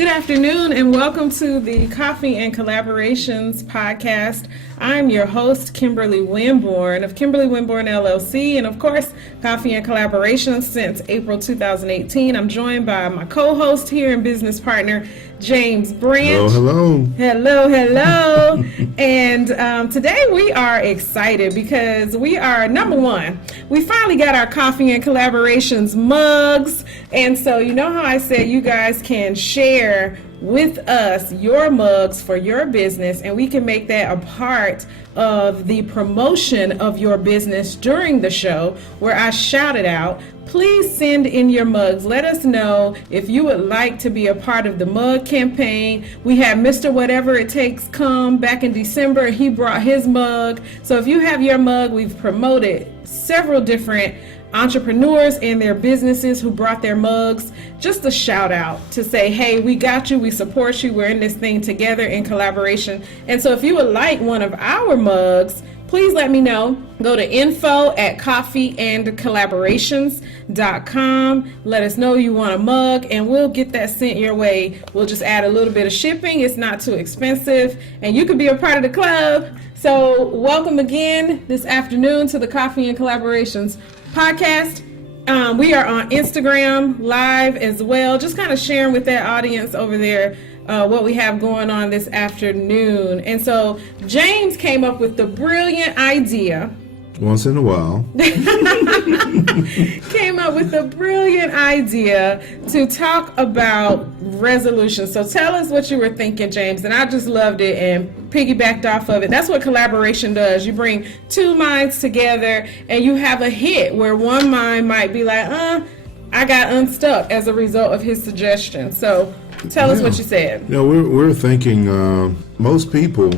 Good afternoon and welcome to the Coffee and Collaborations podcast. I'm your host, Kimberly Winborn of Kimberly Winborn LLC, and of course, Coffee and Collaborations since April 2018. I'm joined by my co-host here and business partner, James Branch. Hello. And today we are excited because we are, number one, we finally got our Coffee and Collaborations mugs. And so you know how I said you guys can share with us your mugs for your business, and we can make that a part of the promotion of your business during the show where I shout it out. Please send in your mugs. Let us know if you would like to be a part of the mug campaign. We had Mr. Whatever It Takes come back in December. He brought his mug. So if you have your mug, we've promoted several different entrepreneurs and their businesses who brought their mugs. Just a shout out to say, hey, we got you, we support you, we're in this thing together in collaboration. And so if you would like one of our mugs, please let me know. Go to info@coffeeandcollaborations.com. Let us know you want a mug and we'll get that sent your way. We'll just add a little bit of shipping. It's not too expensive and you can be a part of the club. So welcome again this afternoon to the Coffee and Collaborations podcast. We are on Instagram live as well, just kind of sharing with that audience over there what we have going on this afternoon. And so James came up with the brilliant idea. Once in a while. Came up with a brilliant idea to talk about resolutions. So tell us what you were thinking, James. And I just loved it and piggybacked off of it. That's what collaboration does. You bring two minds together and you have a hit where one mind might be like, I got unstuck as a result of his suggestion. So tell us what you said. You know, we're thinking most people,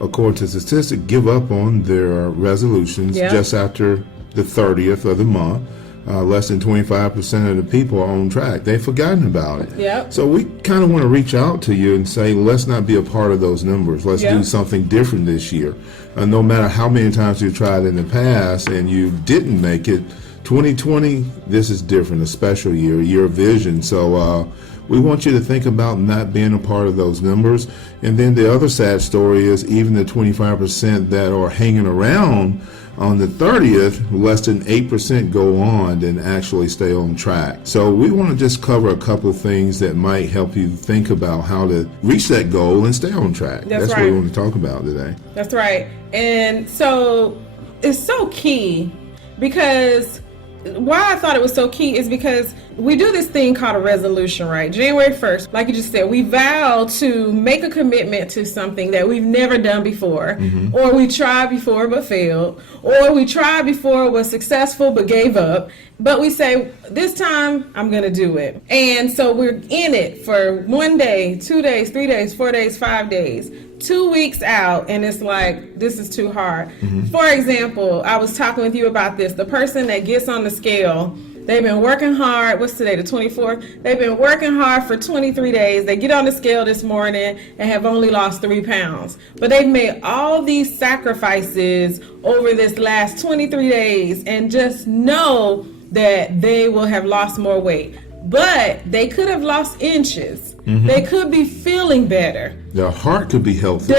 according to statistics, give up on their resolutions just after the 30th of the month. Less than 25% of the people are on track. They've forgotten about it. Yep. So we kind of want to reach out to you and say, let's not be a part of those numbers. Let's do something different this year. No matter how many times you've tried in the past and you didn't make it, 2020, this is different, a special year, a year of vision. So we want you to think about not being a part of those numbers. And then the other sad story is even the 25% that are hanging around on the 30th, less than 8% go on and actually stay on track. So we want to just cover a couple of things that might help you think about how to reach that goal and stay on track. That's what we want to talk about today. That's right. And so it's so key because why I thought it was so key is because we do this thing called a resolution, right? January 1st, like you just said, we vow to make a commitment to something that we've never done before, or we tried before but failed, or we tried before, was successful but gave up. But we say, this time I'm going to do it. And so we're in it for 1 day, 2 days, 3 days, 4 days, 5 days. 2 weeks out and it's like, this is too hard. For example, I was talking with you about this. The person that gets on the scale, they've been working hard. What's today, the 24th? They've been working hard for 23 days. They get on the scale this morning and have only lost 3 pounds. But they've made all these sacrifices over this last 23 days and just know that they will have lost more weight. But they could have lost inches. They could be feeling better. Their heart could be healthier.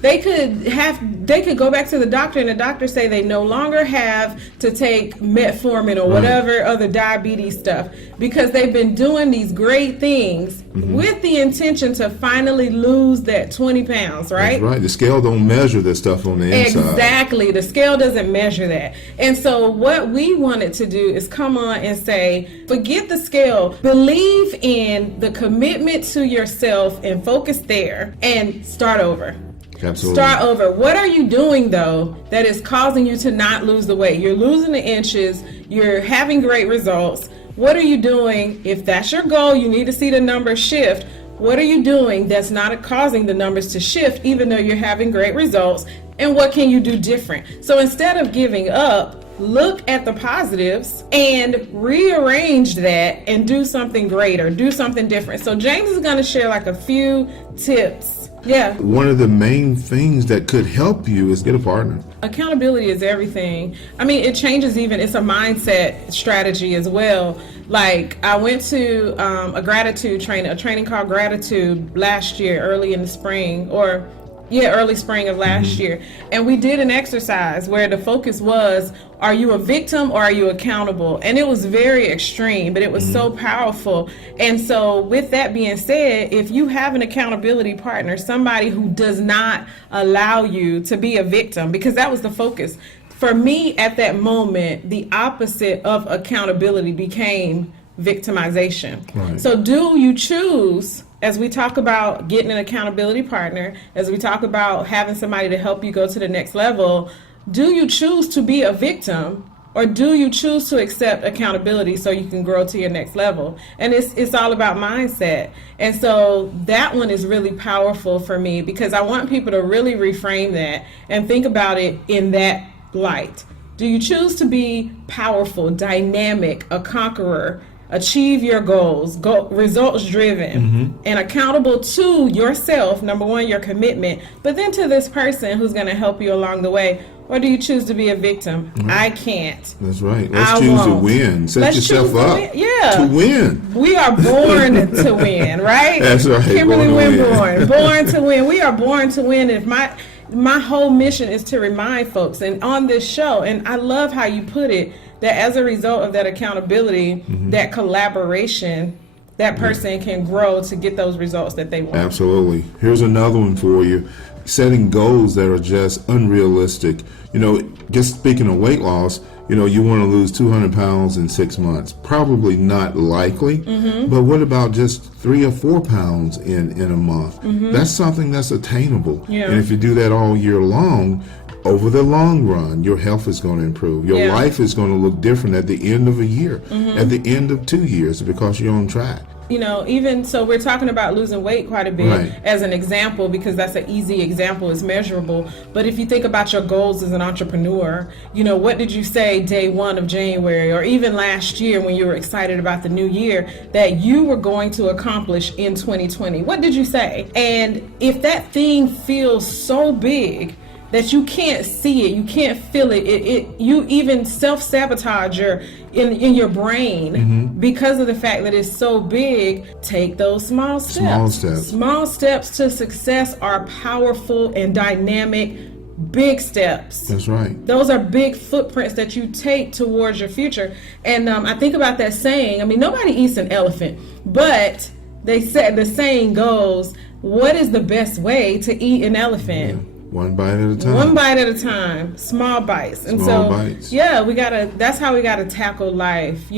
They could go back to the doctor and the doctor say they no longer have to take metformin or whatever other diabetes stuff because they've been doing these great things with the intention to finally lose that 20 pounds, right? That's right. The scale don't measure this stuff on the inside. Exactly. The scale doesn't measure that. And so what we wanted to do is come on and say, forget the scale. Believe in the commitment to yourself and focus there and start over. Absolutely. Start over. What are you doing though that is causing you to not lose the weight? You're losing the inches. You're having great results. What are you doing? If that's your goal, you need to see the numbers shift. What are you doing that's not causing the numbers to shift even though you're having great results? And what can you do different? So instead of giving up, look at the positives and rearrange that and do something greater, do something different. So James is going to share like a few tips Yeah. One of the main things that could help you is get a partner. Accountability is everything. I mean, it changes even, it's a mindset strategy as well. Like, I went to a gratitude training, a training called Gratitude last year, early in the spring, early spring of last year. And we did an exercise where the focus was, are you a victim or are you accountable? And it was very extreme, but it was so powerful. And so with that being said, if you have an accountability partner, somebody who does not allow you to be a victim, because that was the focus. For me at that moment, the opposite of accountability became victimization. Right. So do you choose, as we talk about getting an accountability partner, as we talk about having somebody to help you go to the next level, do you choose to be a victim, or do you choose to accept accountability so you can grow to your next level? And it's all about mindset. And so that one is really powerful for me, because I want people to really reframe that and think about it in that light. Do you choose to be powerful, dynamic, a conqueror, achieve your goals, results driven, and accountable to yourself, number one, your commitment, but then to this person who's going to help you along the way? Or do you choose to be a victim? I can't. That's right. Let's choose to win. Set yourself up to win. We are born to win, right? That's right. Kimberly Winborn, born to win. We are born to win. If my whole mission is to remind folks, and on this show, and I love how you put it, that as a result of that accountability, that collaboration, that person can grow to get those results that they want. Absolutely. Here's another one for you. Setting goals that are just unrealistic. Just speaking of weight loss, you want to lose 200 pounds in 6 months. Probably not likely, but what about just 3 or 4 pounds in a month? That's something that's attainable. Yeah. And if you do that all year long, over the long run, your health is going to improve. Your life is going to look different at the end of a year, at the end of 2 years, because you're on track. Even so, we're talking about losing weight quite a bit as an example, because that's an easy example, it's measurable. But if you think about your goals as an entrepreneur, what did you say day 1 of January, or even last year when you were excited about the new year, that you were going to accomplish in 2020? What did you say? And if that thing feels so big that you can't see it, you can't feel it, you even self-sabotage in your brain because of the fact that it's so big. Take those small steps. Small steps to success are powerful and dynamic. Big steps. That's right. Those are big footprints that you take towards your future. And I think about that saying. I mean, nobody eats an elephant, but they said the saying goes, what is the best way to eat an elephant? Yeah. One bite at a time. One bite at a time. Small bites. And small bites. Yeah, that's how we gotta tackle life.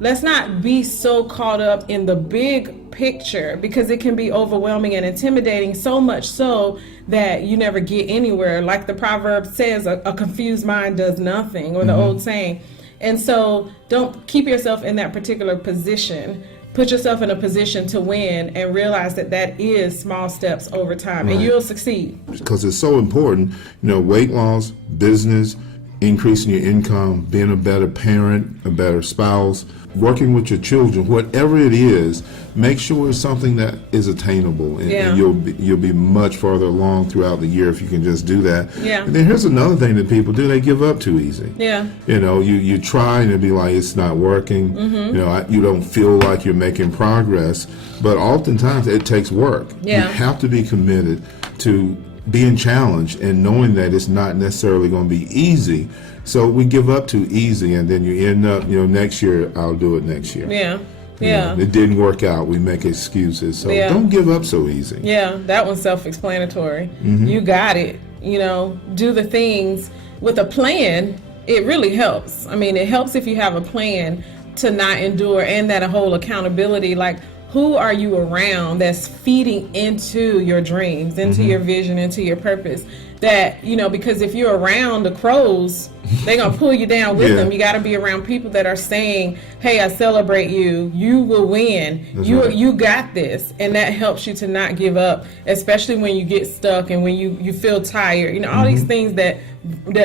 Let's not be so caught up in the big picture, because it can be overwhelming and intimidating, so much so that you never get anywhere. Like the proverb says, a confused mind does nothing, or the old saying. And so don't keep yourself in that particular position. Put yourself in a position to win, and realize that is small steps over time, and you'll succeed. Because it's so important, weight loss, business, increasing your income, being a better parent, a better spouse, working with your children, whatever it is, make sure it's something that is attainable, and you'll be much farther along throughout the year if you can just do that. Yeah. And then here's another thing that people do: they give up too easy. Yeah. You try and it'll be like it's not working. You don't feel like you're making progress, but oftentimes it takes work. Yeah. You have to be committed to being challenged and knowing that it's not necessarily going to be easy. So we give up too easy, and then you end up, next year I'll do it next year. Yeah. Yeah. It didn't work out. We make excuses. So don't give up so easy. Yeah, that one's self-explanatory. You got it. Do the things with a plan. It really helps. I mean, it helps if you have a plan to not endure, and that whole accountability. Like, who are you around that's feeding into your dreams, into your vision, into your purpose? That, because if you're around the crows, they're going to pull you down with them. You got to be around people that are saying, hey, I celebrate you. You will win. You got this. And that helps you to not give up, especially when you get stuck and when you feel tired. All these things that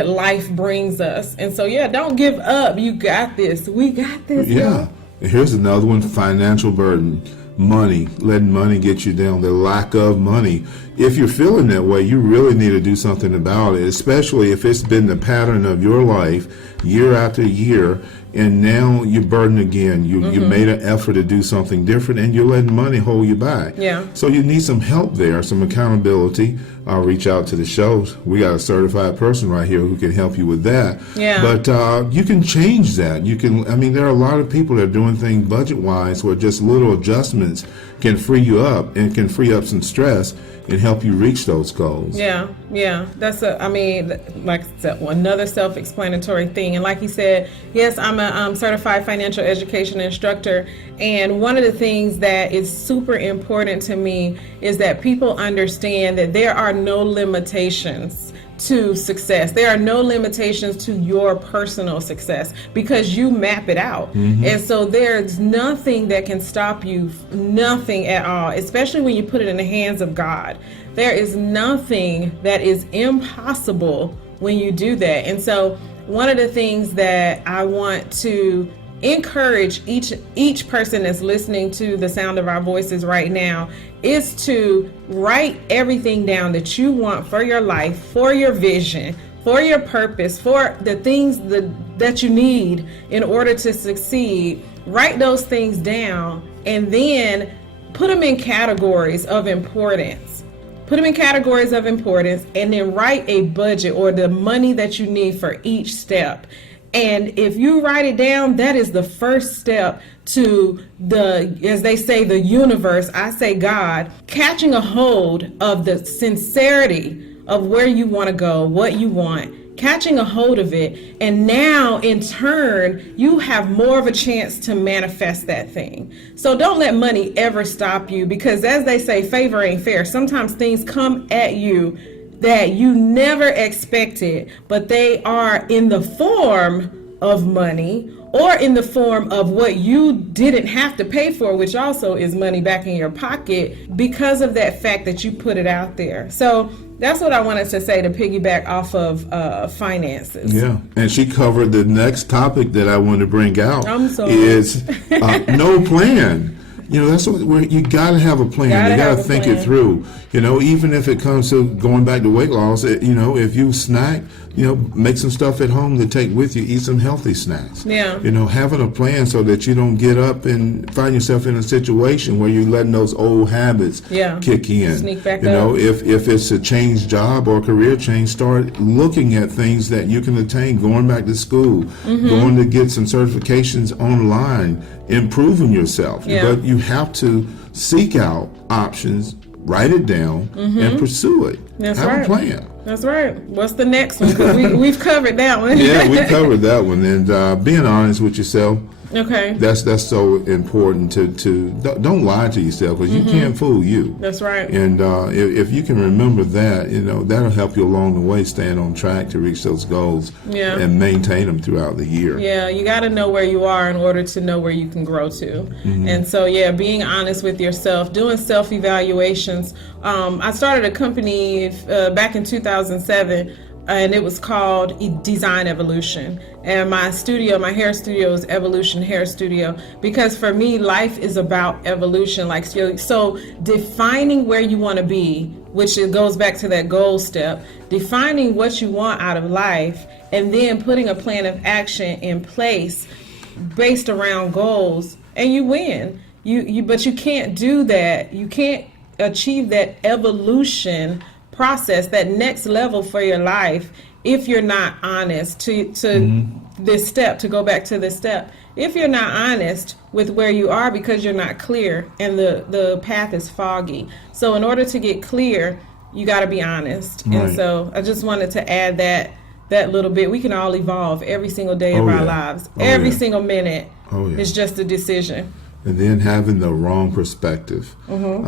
life brings us. And so, don't give up. You got this. We got this. Yeah. And here's another one: financial burden. money, letting money get you down, the lack of money. If you're feeling that way, you really need to do something about it, especially if it's been the pattern of your life year after year, and now you're burdened again. You made an effort to do something different, and you're letting money hold you back. Yeah. So you need some help there, some accountability. I'll reach out to the shows. We got a certified person right here who can help you with that. Yeah. But you can change that. You can. I mean, there are a lot of people that are doing things budget-wise where just little adjustments can free you up and can free up some stress and help you reach those goals. Yeah. That's like I said, another self-explanatory thing. And like you said, yes, I'm a certified financial education instructor. And one of the things that is super important to me is that people understand that there are no limitations to success. There are no limitations to your personal success because you map it out. And so there's nothing that can stop you, nothing at all, especially when you put it in the hands of God. There is nothing that is impossible when you do that. And so one of the things that I want to encourage each person that's listening to the sound of our voices right now is to write everything down that you want for your life, for your vision, for your purpose, for the things that you need in order to succeed. Write those things down and then put them in categories of importance. And then write a budget or the money that you need for each step. And if you write it down, that is the first step to as they say, the universe, I say God, catching a hold of the sincerity of where you want to go, what you want, catching a hold of it. And now in turn, you have more of a chance to manifest that thing. So don't let money ever stop you, because as they say, favor ain't fair. Sometimes things come at you that you never expected, but they are in the form of money or in the form of what you didn't have to pay for, which also is money back in your pocket because of that fact that you put it out there. So that's what I wanted to say to piggyback off of finances. Yeah, and she covered the next topic that I want to bring out is no plan. You know, that's where you got to have a plan. You got to think it through. You know, even if it comes to going back to weight loss, you know, if you snack, you know, make some stuff at home to take with you. Eat some healthy snacks. Yeah. You know, having a plan so that you don't get up and find yourself in a situation where you're letting those old habits kick in. Sneak back you know, if it's a change job or career change, start looking at things that you can attain. Going back to school, going to get some certifications online, improving yourself. But you have to seek out options, write it down, and pursue it. That's have right. a plan. That's right. What's the next one? 'Cause we've covered that one. Yeah, we covered that one. And being honest with yourself. Okay. That's so important to don't lie to yourself, because you can't fool you. That's right. And if you can remember that, you know, that'll help you along the way, staying on track to reach those goals and maintain them throughout the year. Yeah, you got to know where you are in order to know where you can grow to. And so, being honest with yourself, doing self-evaluations. I started a company back in 2007. And it was called Design Evolution. And my hair studio is Evolution Hair Studio, because for me, life is about evolution. Like, so defining where you want to be, which it goes back to that goal step, defining what you want out of life, and then putting a plan of action in place based around goals, and you win. But you can't do that. You can't achieve that evolution process, that next level for your life, if you're not honest to this step, to go back to this step. If you're not honest with where you are, because you're not clear and the path is foggy. So in order to get clear, you got to be honest. Right. And so I just wanted to add that little bit. We can all evolve every single day of our lives. Every single minute is just a decision. And then having the wrong perspective.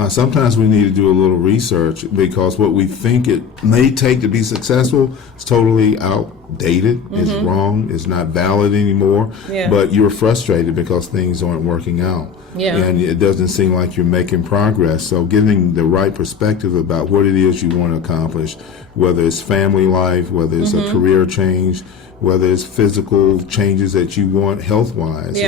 Sometimes we need to do a little research, because what we think it may take to be successful is totally outdated, it's wrong, it's not valid anymore, but you're frustrated because things aren't working out. And it doesn't seem like you're making progress. So getting the right perspective about what it is you want to accomplish, whether it's family life, whether it's a career change, whether it's physical changes that you want health-wise.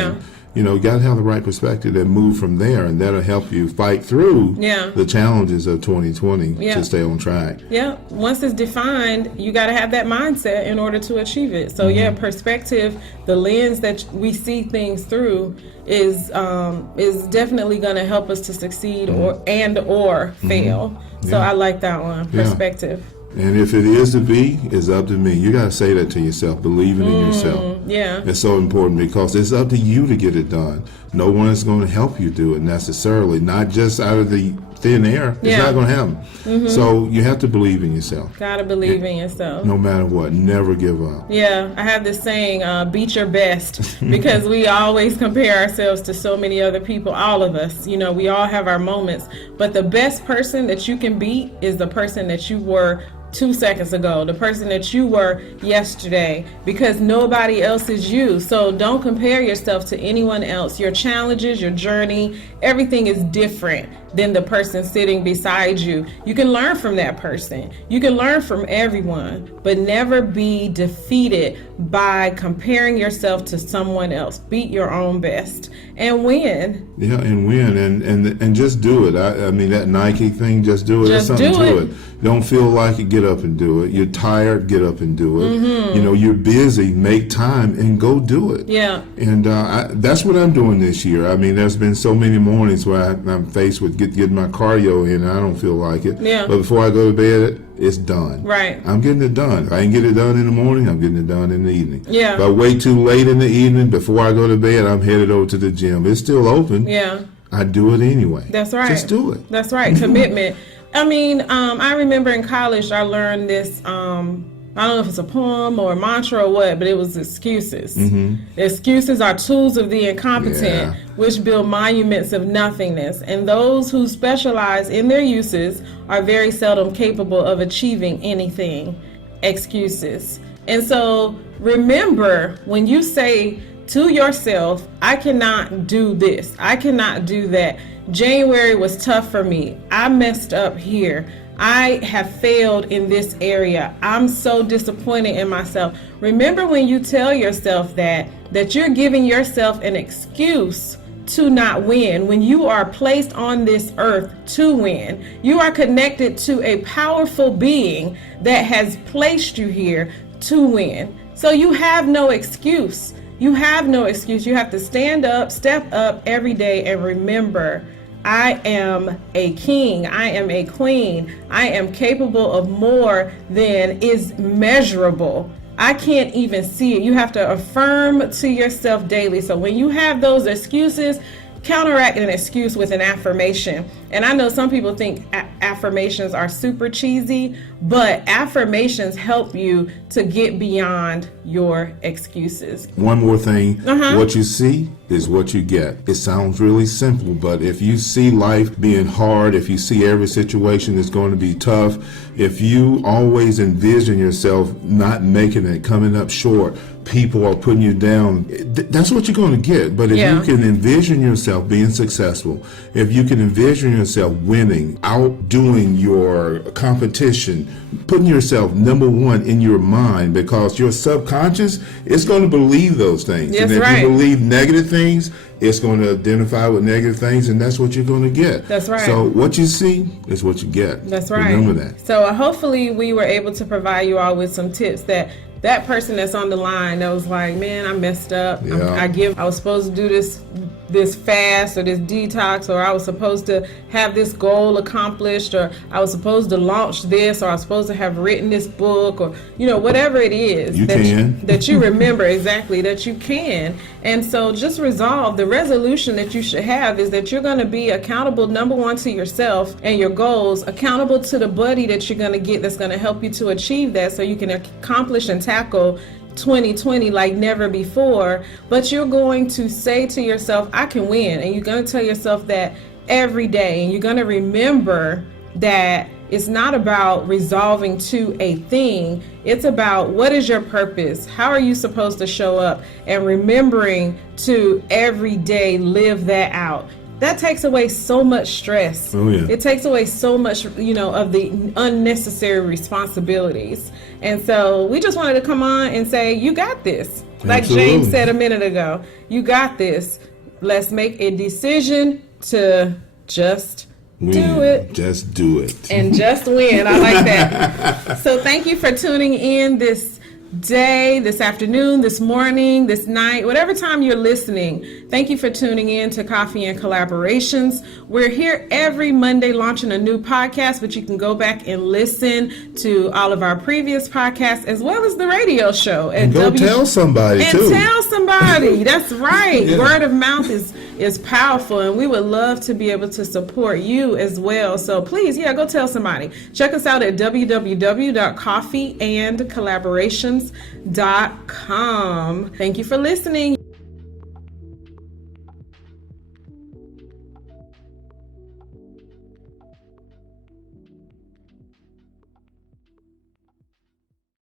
You got to have the right perspective and move from there, and that'll help you fight through the challenges of 2020 to stay on track. Yeah, once it's defined, you got to have that mindset in order to achieve it. So perspective, the lens that we see things through is definitely going to help us to succeed or fail. So I like that one, perspective. And if it is to be, it's up to me. You got to say that to yourself, believing in yourself. Yeah. It's so important because it's up to you to get it done. No one is going to help you do it necessarily, not just out of the thin air. It's not going to happen. So you have to believe in yourself. Got to believe in yourself. No matter what, never give up. Yeah, I have this saying, beat your best, because we always compare ourselves to so many other people, all of us. We all have our moments, but the best person that you can beat is the person that you were 2 seconds ago, the person that you were yesterday, because nobody else is you. So don't compare yourself to anyone else. Your challenges, your journey, everything is different than the person sitting beside you. You can learn from that person. You can learn from everyone, but never be defeated by comparing yourself to someone else. Beat your own best and win. Yeah, and win, and just do it. I mean, that Nike thing, just do it. Just There's something do to it. Don't feel like it, get up and do it. You're tired, get up and do it. You're busy, make time and go do it. Yeah. And that's what I'm doing this year. I mean, there's been so many mornings where I'm faced with getting my cardio in, and I don't feel like it. Yeah. But before I go to bed, it's done. Right. I'm getting it done. If I can get it done in the morning, I'm getting it done in the evening. Yeah. If I wait too late in the evening, before I go to bed, I'm headed over to the gym. It's still open. Yeah. I do it anyway. That's right. Just do it. That's right. Commitment. I mean, I remember in college I learned this, I don't know if it's a poem or a mantra or what, but it was excuses. Excuses are tools of the incompetent, which build monuments of nothingness. And those who specialize in their uses are very seldom capable of achieving anything. Excuses. And so remember, when you say to yourself, I cannot do this, I cannot do that. January was tough for me. I messed up here. I have failed in this area. I'm so disappointed in myself. Remember, when you tell yourself that you're giving yourself an excuse to not win. When you are placed on this earth to win, you are connected to a powerful being that has placed you here to win. So you have no excuse. You have no excuse. You have to stand up, step up every day, and remember, I am a king. I am a queen. I am capable of more than is measurable. I can't even see it. You have to affirm to yourself daily. So when you have those excuses, counteract an excuse with an affirmation. And I know some people think affirmations are super cheesy, but affirmations help you to get beyond your excuses. One more thing, what you see is what you get. It sounds really simple, but if you see life being hard, if you see every situation is going to be tough, if you always envision yourself not making it, coming up short, people are putting you down, that's what you're going to get. But if you can envision yourself being successful, if you can envision yourself winning, outdoing your competition, putting yourself number one in your mind, because your subconscious is going to believe those things. That's and if right. you believe negative things, it's going to identify with negative things, and that's what you're going to get. That's right. So what you see is what you get. That's right. Remember that. So hopefully we were able to provide you all with some tips that person that's on the line that was like, man, I messed up. I was supposed to do this fast or this detox, or I was supposed to have this goal accomplished, or I was supposed to launch this, or I was supposed to have written this book, or whatever it is that you remember exactly that you can. And so just resolve, the resolution that you should have is that you're going to be accountable, number one, to yourself and your goals, accountable to the buddy that you're going to get that's going to help you to achieve that, so you can accomplish and tackle 2020 like never before. But you're going to say to yourself, I can win. And you're going to tell yourself that every day. And you're going to remember that it's not about resolving to a thing. It's about, what is your purpose? How are you supposed to show up? And remembering to every day live that out. That takes away so much stress. Oh, yeah. It takes away so much, of the unnecessary responsibilities. And so we just wanted to come on and say, you got this. Like Absolutely. James said a minute ago, you got this. Let's make a decision to just Win. do it. Just do it. And just win. I like that. So thank you for tuning in this day, this afternoon, this morning, this night, whatever time you're listening. Thank you for tuning in to Coffee and Collaborations. We're here every Monday launching a new podcast, but you can go back and listen to all of our previous podcasts as well as the radio show. And go tell somebody too. And tell somebody. That's right. Yeah. Word of mouth is powerful, and we would love to be able to support you as well. So please, go tell somebody. Check us out at www.coffeeandcollaborations.com. Thank you for listening.